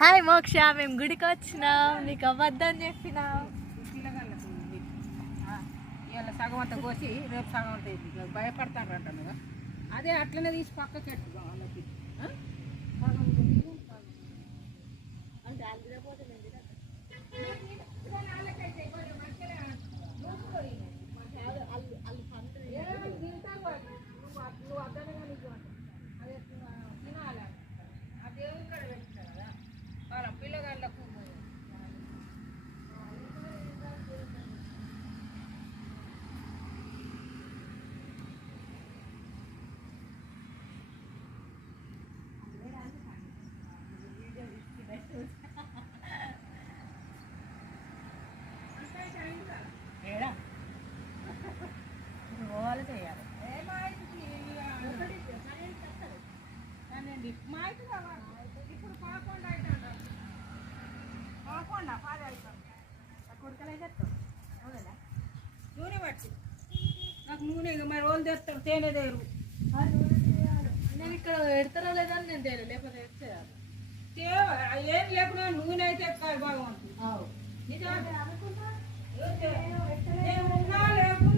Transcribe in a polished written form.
Hi మోక్ష, మేము గుడికి వచ్చినాం. నీకు అబద్ధం చెప్పినా. ఇవాళ సగం అంతా కోసి రేపు సగం అంతా భయపడతాను అంటాను. అదే అట్లనే తీసి పక్కకి ఎట్టుగా వాళ్ళకి అంటే అల్లిపోతే నువ్వు అర్థంగా నీకు అదే తినాలి. ఆ దేవుని కూడా పెట్టుకుంటారు కదా వాళ్ళ పిల్లగాళ్ళకు. పోవాలి చేయాలి. మా ఇంటి కావాలి ఇప్పుడు 11 అవుతుంది. 11 10 అవుతుంది. కొడుకలే చెప్తాం అవునా? నూనె పట్టి నాకు నూనె మరి రోజు తెస్తాడు. తేనె దేరు నేను ఇక్కడ పెడతారో లేదని నేను తేలి, లేకపోతే చేయాలి. ఏం లేకుండా నూనె అయితే ఎక్కాలి భగవంతుడు. నిజమే అనుకుంటా. లేకుండా